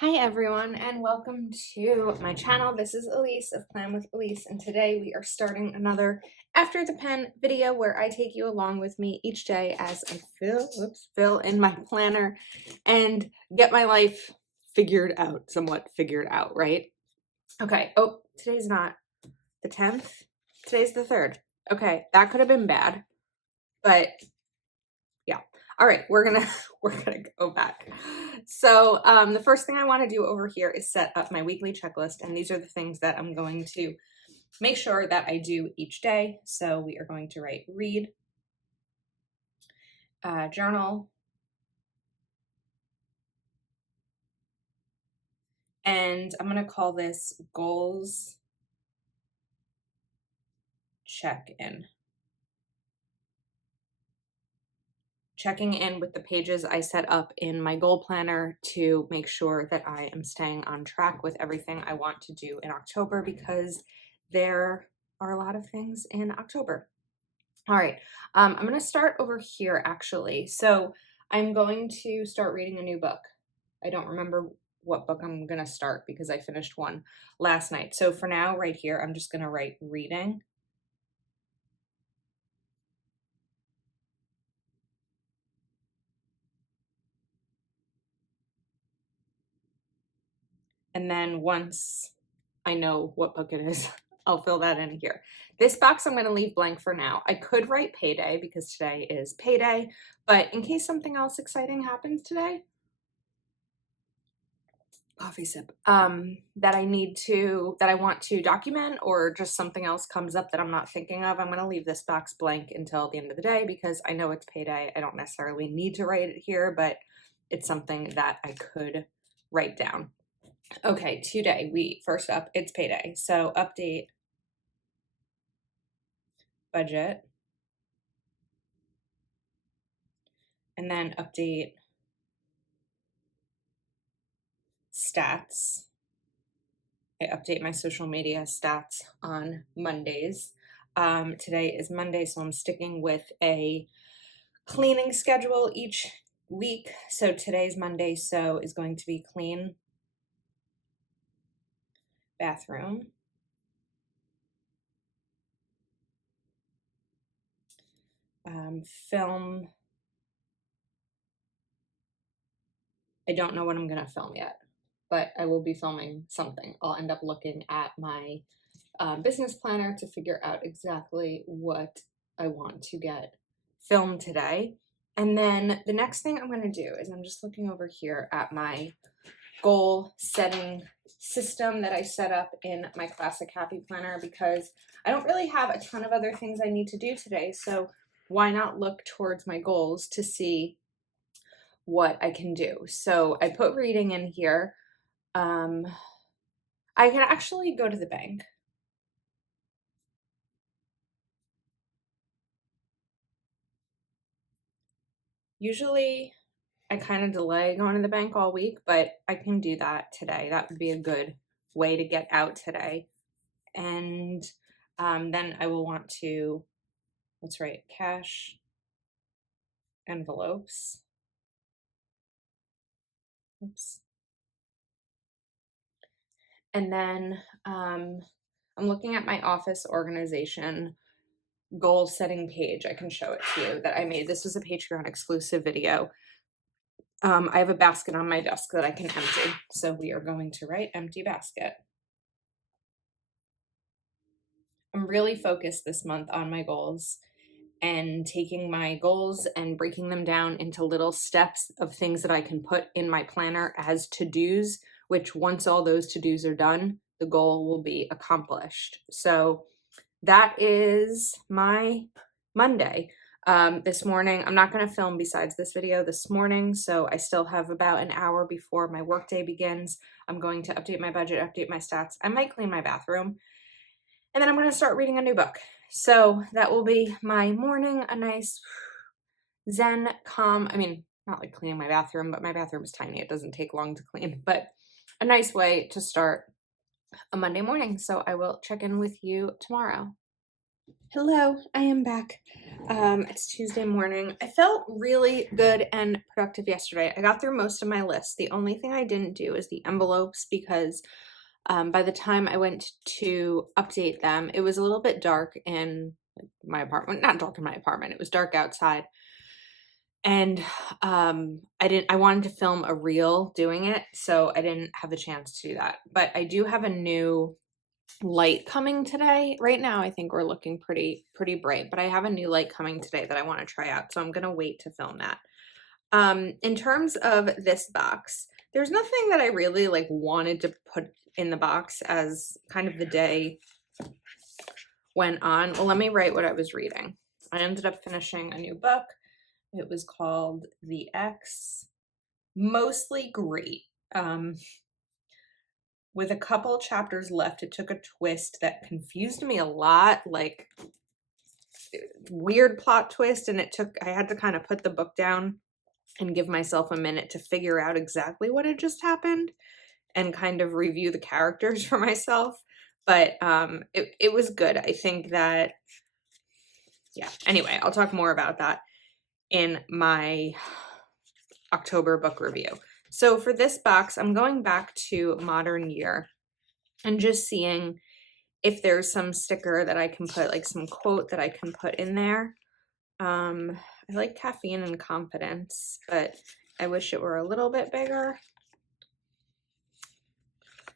Hi everyone and welcome to my channel. This is Elise of Plan with Elise, and today we are starting another After the Pen video where I take you along with me each day as I fill in my planner and get my life somewhat figured out, right? Okay, oh, today's not the 10th, today's the 3rd. Okay, that could have been bad, but yeah. All right, we're gonna go back. So the first thing I want to do over here is set up my weekly checklist, and these are the things that I'm going to make sure that I do each day. So we are going to write read, journal, and I'm gonna call this goals check-in. Checking in with the pages I set up in my goal planner to make sure that I am staying on track with everything I want to do in October, because there are a lot of things in October. All right, I'm going to start over here actually. So I'm going to start reading a new book. I don't remember what book I'm going to start because I finished one last night. So for now, right here, I'm just going to write reading. And then once I know what book it is, I'll fill that in here. This box I'm going to leave blank for now. I could write payday because today is payday, but in case something else exciting happens today, coffee sip, that I want to document, or just something else comes up that I'm not thinking of, I'm going to leave this box blank until the end of the day because I know it's payday. I don't necessarily need to write it here, but it's something that I could write down. Okay, today, first up, it's payday. So update budget, and then update stats. I update my social media stats on Mondays. Today is Monday, so I'm sticking with a cleaning schedule each week. So today's Monday, so is going to be clean bathroom, film. I don't know what I'm going to film yet, but I will be filming something. I'll end up looking at my business planner to figure out exactly what I want to get filmed today. And then the next thing I'm going to do is I'm just looking over here at my goal setting system that I set up in my Classic Happy Planner, because I don't really have a ton of other things I need to do today. So why not look towards my goals to see what I can do? So I put reading in here. I can actually go to the bank. Usually I kind of delay going to the bank all week, but I can do that today. That would be a good way to get out today. And then I will want to, let's write cash envelopes. Oops. And then I'm looking at my office organization goal setting page. I can show it to you that I made. This was a Patreon exclusive video. I have a basket on my desk that I can empty. So we are going to write empty basket. I'm really focused this month on my goals and taking my goals and breaking them down into little steps of things that I can put in my planner as to-dos, which once all those to-dos are done, the goal will be accomplished. So that is my Monday. This morning, I'm not going to film besides this video this morning, so I still have about an hour before my workday begins. I'm going to update my budget, update my stats. I might clean my bathroom, and then I'm going to start reading a new book. So that will be my morning, a nice zen, calm, I mean, not like cleaning my bathroom, but my bathroom is tiny. It doesn't take long to clean, but a nice way to start a Monday morning. So I will check in with you tomorrow. Hello, I am back. It's Tuesday morning. I felt really good and productive yesterday. I got through most of my list. The only thing I didn't do is the envelopes because by the time I went to update them, it was a little bit dark in my apartment. Not dark in my apartment, it was dark outside. And I wanted to film a reel doing it, so I didn't have the chance to do that. But I do have a new light coming today. Right now I think we're looking pretty bright, but I have a new light coming today that I want to try out, so I'm gonna wait to film that. In terms of this box, there's nothing that I really like wanted to put in the box as kind of the day went on. Well, let me write what I was reading. I ended up finishing a new book. It was called The X. Mostly great. With a couple chapters left, it took a twist that confused me a lot, like weird plot twist, and I had to kind of put the book down and give myself a minute to figure out exactly what had just happened and kind of review the characters for myself. But it was good. I think that, yeah, anyway, I'll talk more about that in my October book review. So for this box, I'm going back to Modern Year and just seeing if there's some sticker that I can put, like some quote that I can put in there. I like Caffeine and Confidence, but I wish it were a little bit bigger.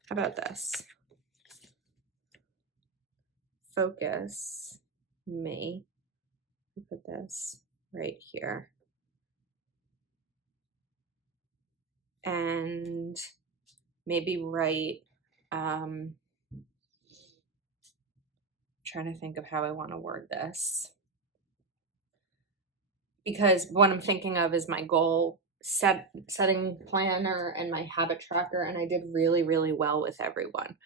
How about this? Focus me. Put this right here. And maybe write, trying to think of how I want to word this. Because what I'm thinking of is my goal setting planner and my habit tracker, and I did really well with everyone.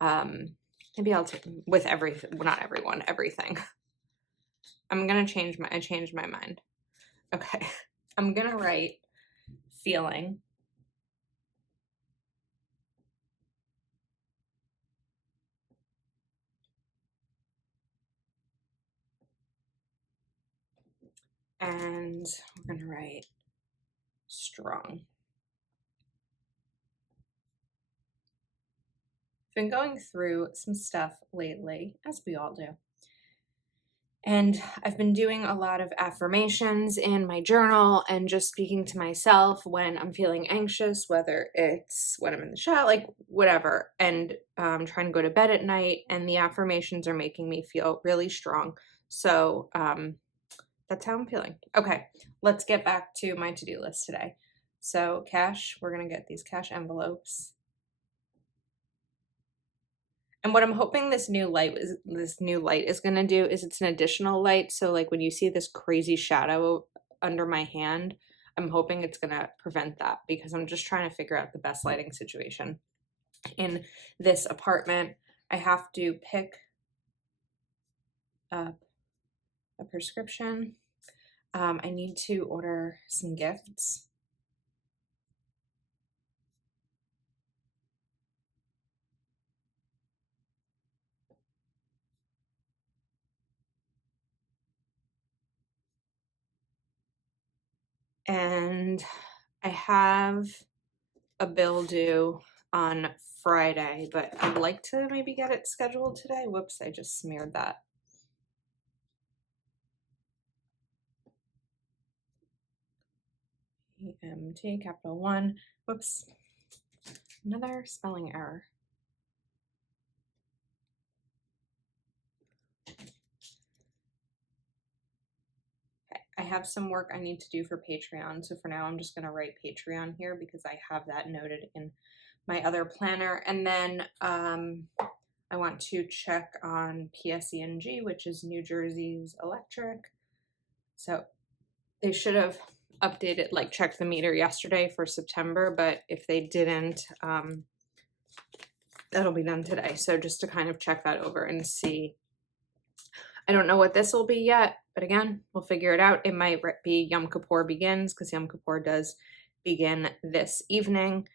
Maybe I'll take with everything, well, not everyone, everything. I changed my mind. Okay, I'm gonna write feeling. And we're gonna write strong. I've been going through some stuff lately, as we all do. And I've been doing a lot of affirmations in my journal and just speaking to myself when I'm feeling anxious, whether it's when I'm in the shower, like whatever, and trying to go to bed at night. And the affirmations are making me feel really strong. So that's how I'm feeling. Okay, let's get back to my to-do list today. So cash, we're going to get these cash envelopes. And what I'm hoping this new light is going to do is it's an additional light. So like when you see this crazy shadow under my hand, I'm hoping it's going to prevent that, because I'm just trying to figure out the best lighting situation in this apartment. I have to pick up a prescription. I need to order some gifts. And I have a bill due on Friday, but I'd like to maybe get it scheduled today. Whoops, I just smeared that. EMT, capital 1. Whoops, another spelling error. Okay, I have some work I need to do for Patreon, so for now I'm just going to write Patreon here because I have that noted in my other planner. And then I want to check on PSENG, which is New Jersey's electric. So they should have updated, like checked the meter yesterday for September, but if they didn't, that'll be done today. So just to kind of check that over and see. I don't know what this will be yet, but again, we'll figure it out. It might be Yom Kippur begins, because Yom Kippur does begin this evening.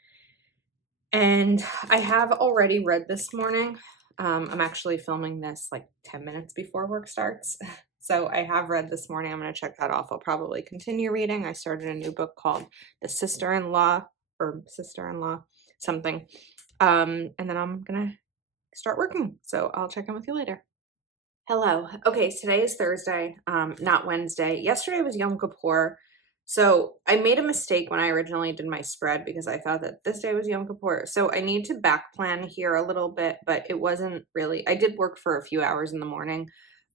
And I have already read this morning. I'm actually filming this like 10 minutes before work starts. So I have read this morning. I'm going to check that off. I'll probably continue reading. I started a new book called The Sister-in-Law or Sister-in-Law something. And then I'm going to start working. So I'll check in with you later. Hello. Okay, today is Thursday, not Wednesday. Yesterday was Yom Kippur. So I made a mistake when I originally did my spread because I thought that this day was Yom Kippur. So I need to back plan here a little bit, but it wasn't really, I did work for a few hours in the morning,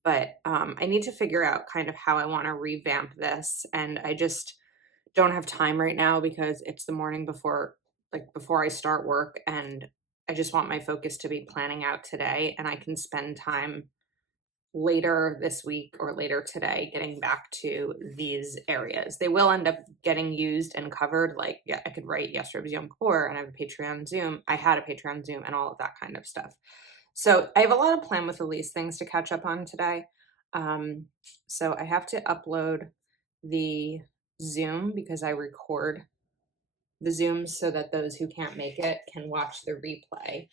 but I need to figure out kind of how I want to revamp this. And I just don't have time right now because it's the morning before, like before I start work, and I just want my focus to be planning out today, and I can spend time later this week or later today getting back to these areas. They will end up getting used and covered. Like, yeah, I could write yesterday was Yom Kippur and I have a Patreon Zoom. I had a Patreon Zoom and all of that kind of stuff. So I have a lot of Plan with Elise things to catch up on today. So I have to upload the Zoom because I record the Zooms so that those who can't make it can watch the replay.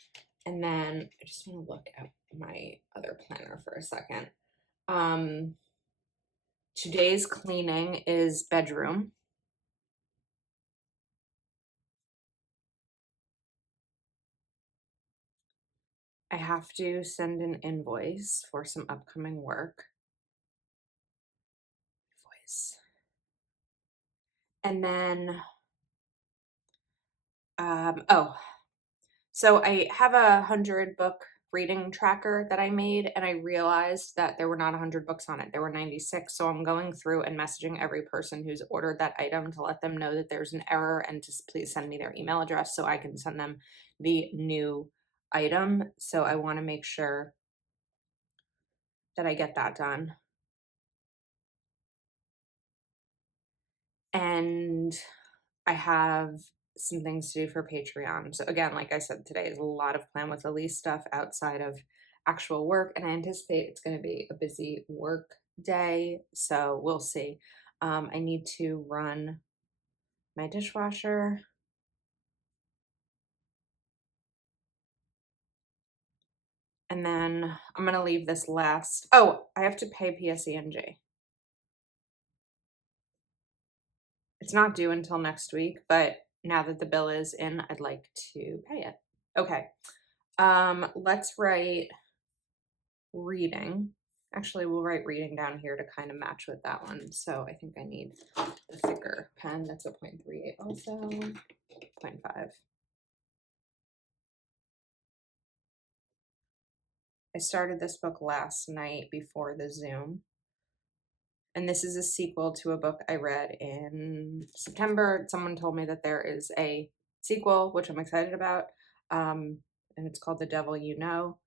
And then I just want to look at my other planner for a second. Today's cleaning is bedroom. I have to send an invoice for some upcoming work. Invoice. And then, so I have a 100 book reading tracker that I made, and I realized that there were not 100 books on it. There were 96. So I'm going through and messaging every person who's ordered that item to let them know that there's an error and to please send me their email address so I can send them the new item. So I want to make sure that I get that done. And I have some things to do for Patreon. So again, like I said, today is a lot of Plan with Elise stuff outside of actual work, and I anticipate it's going to be a busy work day, so we'll see. I need to run my dishwasher. And then I'm going to leave this last. Oh, I have to pay PSE&G. It's not due until next week, but now that the bill is in, I'd like to pay it. Okay. Let's write reading. Actually, we'll write reading down here to kind of match with that one. So I think I need the thicker pen. That's a 0.38 also, 0.5. I started this book last night before the Zoom. And this is a sequel to a book I read in September. Someone told me that there is a sequel, which I'm excited about. And it's called The Devil You Know.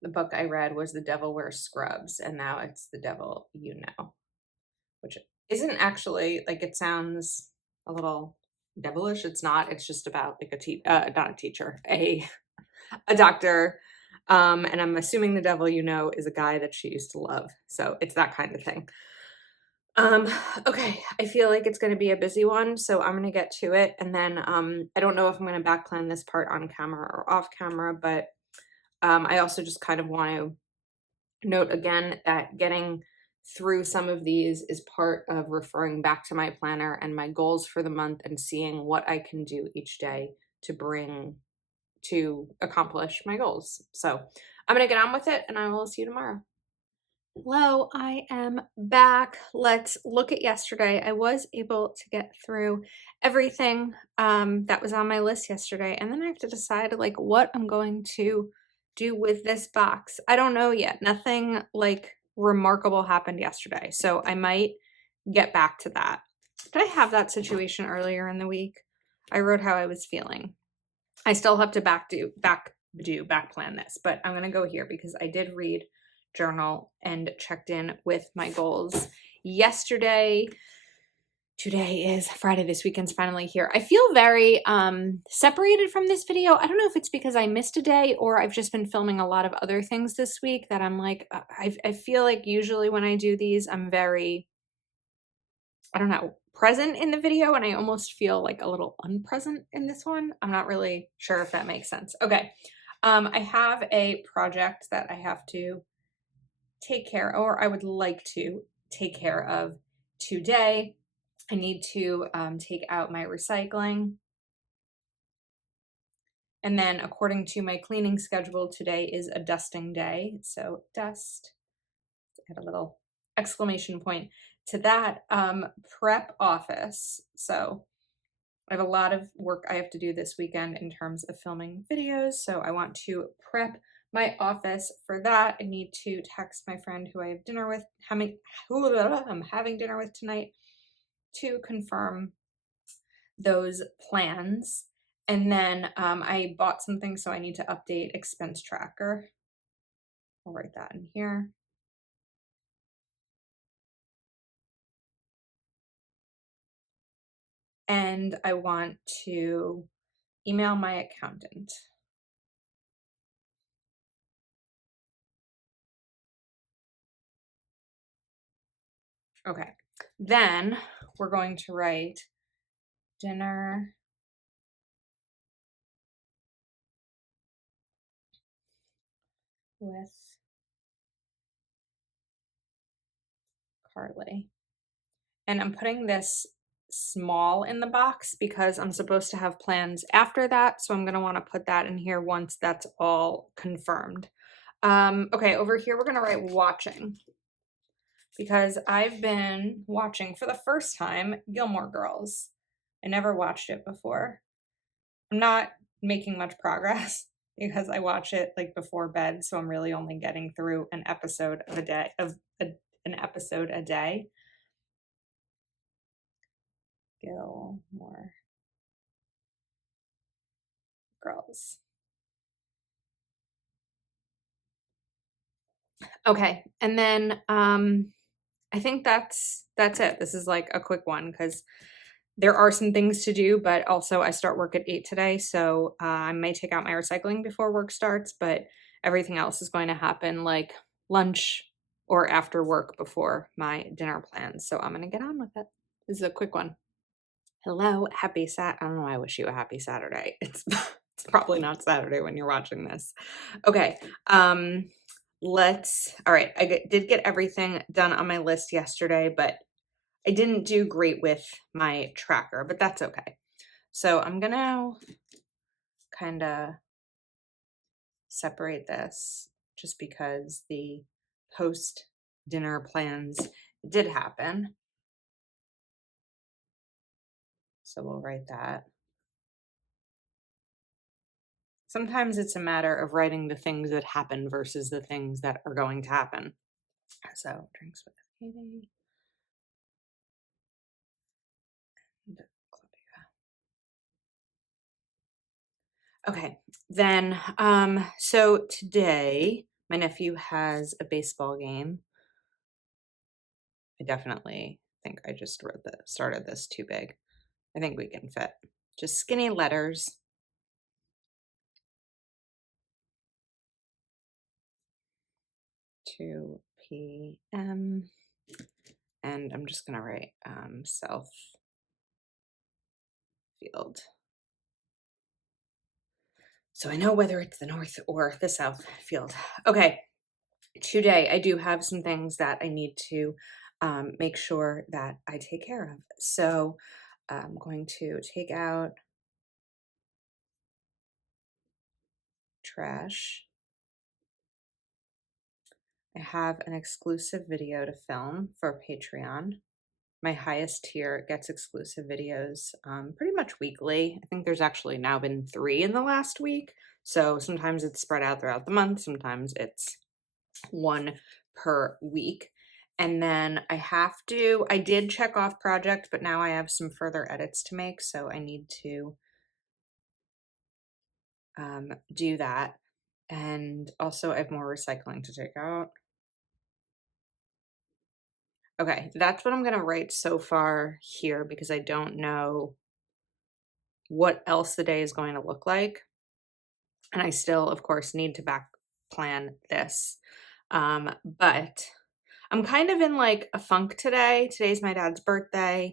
The book I read was The Devil Wears Scrubs, and now it's The Devil You Know, which isn't actually, like, it sounds a little devilish. It's not. It's just about like not a teacher, a doctor. And I'm assuming the devil you know is a guy that she used to love. So it's that kind of thing. Okay, I feel like it's going to be a busy one, so I'm going to get to it. And then I don't know if I'm going to back plan this part on camera or off camera, but I also just kind of want to note again that getting through some of these is part of referring back to my planner and my goals for the month and seeing what I can do each day to accomplish my goals. So I'm going to get on with it, and I will see you tomorrow. Hello, I am back. Let's look at yesterday. I was able to get through everything that was on my list yesterday, and then I have to decide like what I'm going to do with this box. I don't know yet. Nothing like remarkable happened yesterday, so I might get back to that. Did I have that situation earlier in the week? I wrote how I was feeling. I still have to back plan this, but I'm gonna go here because I did read, journal, and checked in with my goals yesterday. Today is Friday. This weekend's finally here. I feel very separated from this video. I don't know if it's because I missed a day or I've just been filming a lot of other things this week that I'm like, I feel like usually when I do these, I'm very, I don't know, present in the video, and I almost feel like a little unpresent in this one. I'm not really sure if that makes sense. Okay. I have a project that I have to take care, or I would like to take care of today. I need to take out my recycling. And then according to my cleaning schedule, today is a dusting day. So dust, add a little exclamation point to that. Prep office. So I have a lot of work I have to do this weekend in terms of filming videos. So I want to prep my office for that. I need to text my friend who I have dinner with, I'm having dinner with tonight, to confirm those plans. And then I bought something, so I need to update expense tracker. I'll write that in here. And I want to email my accountant. Okay, then we're going to write dinner with Carly. And I'm putting this small in the box because I'm supposed to have plans after that. So I'm going to want to put that in here once that's all confirmed. Okay, over here we're going to write watching, because I've been watching for the first time Gilmore Girls. I never watched it before. I'm not making much progress because I watch it like before bed, so I'm really only getting through an episode of a day an episode a day. Gilmore Girls. Okay, and then I think that's it. This is like a quick one because there are some things to do, but also I start work at 8 today, so I may take out my recycling before work starts, but everything else is going to happen like lunch or after work before my dinner plans. So I'm gonna get on with it. This is a quick one. Hello, happy I don't know why I wish you a happy Saturday. It's it's probably not Saturday when you're watching this. Okay. All right, did get everything done on my list yesterday, but I didn't do great with my tracker, but that's okay. So I'm gonna kind of separate this just because the post dinner plans did happen. So we'll write that. Sometimes it's a matter of writing the things that happen versus the things that are going to happen. So drinks with Katie and Claudia. Okay, then so today my nephew has a baseball game. I definitely think I just started this too big. I think we can fit just skinny letters. 2 p.m. And I'm just gonna write South Field. So I know whether it's the north or the south field. Okay, today I do have some things that I need to make sure that I take care of. So I'm going to take out trash. I have an exclusive video to film for Patreon. My highest tier gets exclusive videos pretty much weekly. I think there's actually now been 3 in the last week. So sometimes it's spread out throughout the month. Sometimes it's 1 per week. And then I did check off project, but now I have some further edits to make. So I need to do that. And also I have more recycling to take out. Okay, that's what I'm going to write so far here because I don't know what else the day is going to look like. And I still, of course, need to back plan this. But I'm kind of in like a funk today. Today's my dad's birthday.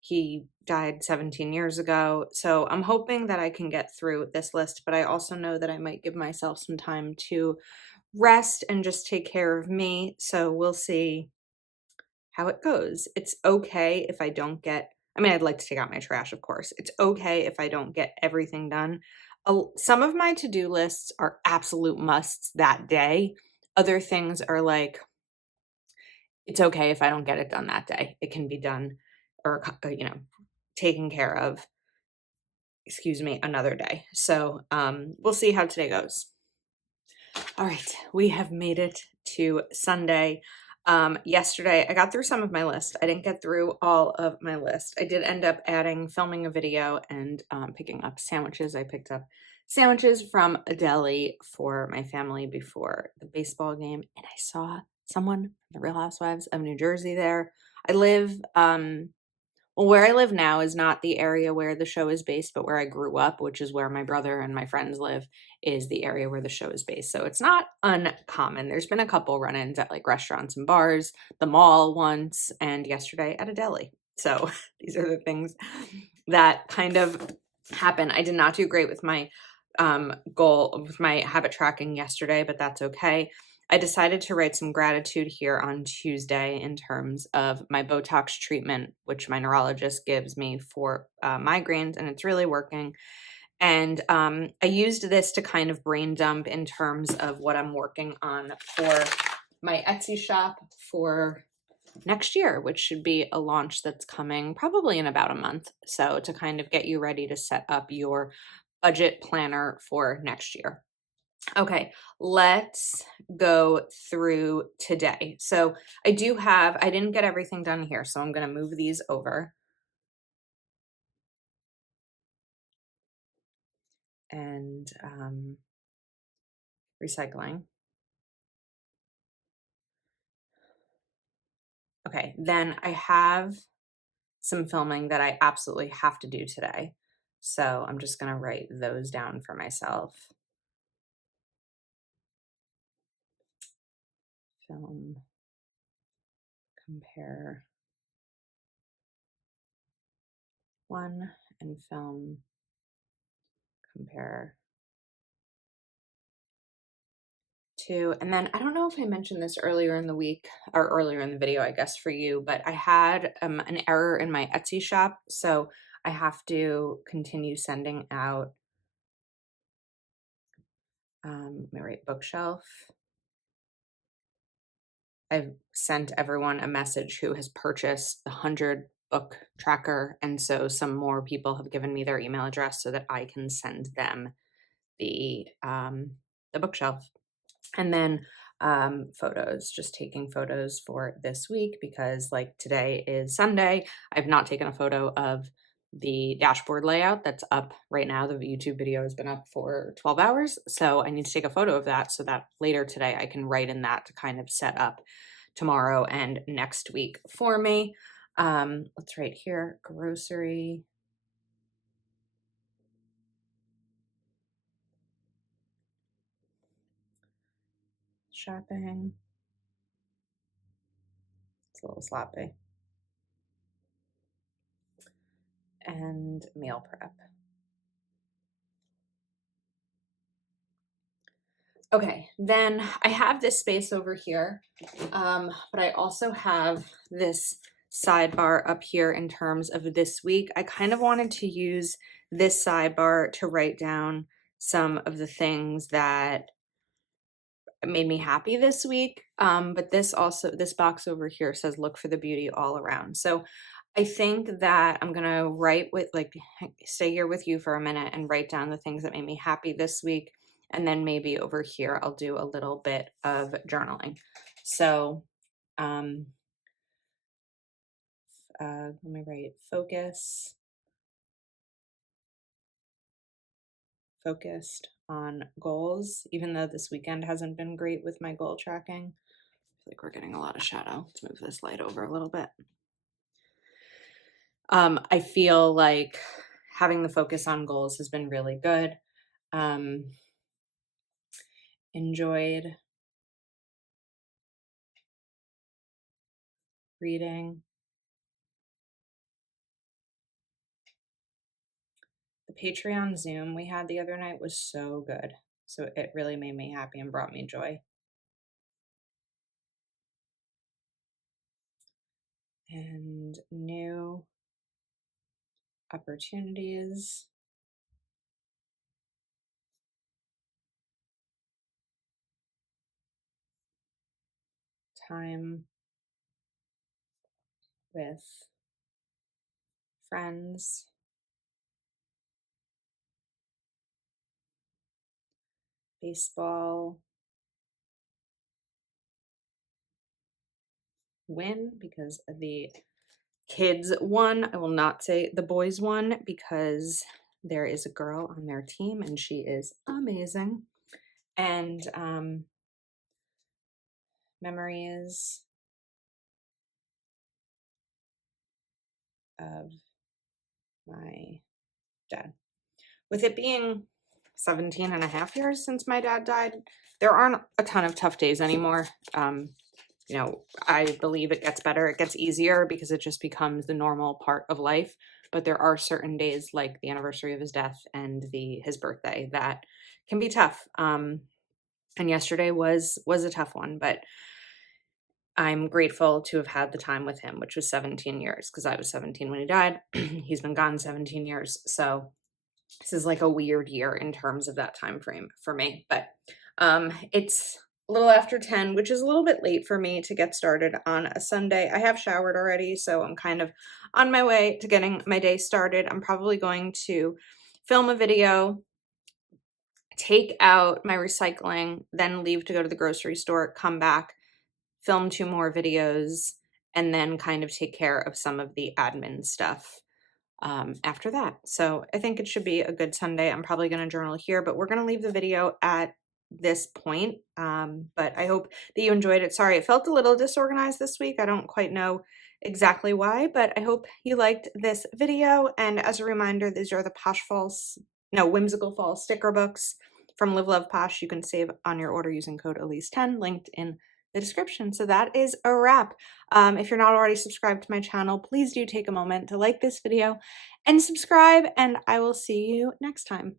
He died 17 years ago. So I'm hoping that I can get through this list, but I also know that I might give myself some time to rest and just take care of me. So we'll see how it goes. It's okay if I don't get, I mean, I'd like to take out my trash, of course. It's okay if I don't get everything done. Some of my to-do lists are absolute musts that day. Other things are like, it's okay if I don't get it done that day. It can be done or, taken care of, excuse me, another day. So we'll see how today goes. All right, we have made it to Sunday. Yesterday, I got through some of my list. I didn't get through all of my list. I did end up filming a video and picking up sandwiches. I picked up sandwiches from a deli for my family before the baseball game, and I saw someone from the Real Housewives of New Jersey there. I live well, where I live now is not the area where the show is based, but where I grew up, which is where my brother and my friends live, is the area where the show is based. So it's not uncommon. There's been a couple run-ins at like restaurants and bars, the mall once, and yesterday at a deli. So these are the things that kind of happen. I did not do great with my goal, with my habit tracking yesterday, but that's okay. I decided to write some gratitude here on Tuesday in terms of my Botox treatment, which my neurologist gives me for migraines, and it's really working. And I used this to kind of brain dump in terms of what I'm working on for my Etsy shop for next year, which should be a launch that's coming probably in about a month. So to kind of get you ready to set up your budget planner for next year. Okay, let's go through today. So I didn't get everything done here, so I'm going to move these over. And recycling. Okay, then I have some filming that I absolutely have to do today. So I'm just going to write those down for myself. Film, compare one, and film, compare two. And then I don't know if I mentioned this earlier in the week or earlier in the video, I guess for you, but I had an error in my Etsy shop. So I have to continue sending out, let me write bookshelf. I've sent everyone a message who has purchased the 100 book tracker. And so some more people have given me their email address so that I can send them the bookshelf. And then photos, just taking photos for this week because like today is Sunday. I've not taken a photo of the dashboard layout that's up right now. The YouTube video has been up for 12 hours. So I need to take a photo of that so that later today I can write in that to kind of set up tomorrow and next week for me. Let's write here, grocery. Shopping. It's a little sloppy. And meal prep. Okay, then I have this space over here, but I also have this sidebar up here in terms of this week. I kind of wanted to use this sidebar to write down some of the things that made me happy this week. But this box over here says look for the beauty all around. So I think that I'm gonna stay here with you for a minute and write down the things that made me happy this week. And then maybe over here, I'll do a little bit of journaling. So let me write focused on goals, even though this weekend hasn't been great with my goal tracking. I feel like we're getting a lot of shadow. Let's move this light over a little bit. I feel like having the focus on goals has been really good. Enjoyed reading. The Patreon Zoom we had the other night was so good. So it really made me happy and brought me joy. And new opportunities. Time with friends. Baseball win because the kids won. I will not say the boys won because there is a girl on their team and she is amazing. And memories of my dad. With it being 17 and a half years since my dad died, there aren't a ton of tough days anymore. You know, I believe it gets better, it gets easier because it just becomes the normal part of life. But there are certain days like the anniversary of his death and his birthday that can be tough. And yesterday was a tough one, but I'm grateful to have had the time with him, which was 17 years because I was 17 when he died. He's been gone 17 years. So this is like a weird year in terms of that time frame for me. But it's a little after 10, which is a little bit late for me to get started on a Sunday. I have showered already, so I'm kind of on my way to getting my day started. I'm probably going to film a video, take out my recycling, then leave to go to the grocery store, come back, film 2 more videos, and then kind of take care of some of the admin stuff after that. So I think it should be a good Sunday. I'm probably going to journal here, but we're going to leave the video at this point. But I hope that you enjoyed it. Sorry, it felt a little disorganized this week. I don't quite know exactly why, but I hope you liked this video. And as a reminder, these are the Whimsical Falls sticker books from Live Love Posh. You can save on your order using code Elise10, linked in the description. So that is a wrap. If you're not already subscribed to my channel, please do take a moment to like this video and subscribe, and I will see you next time.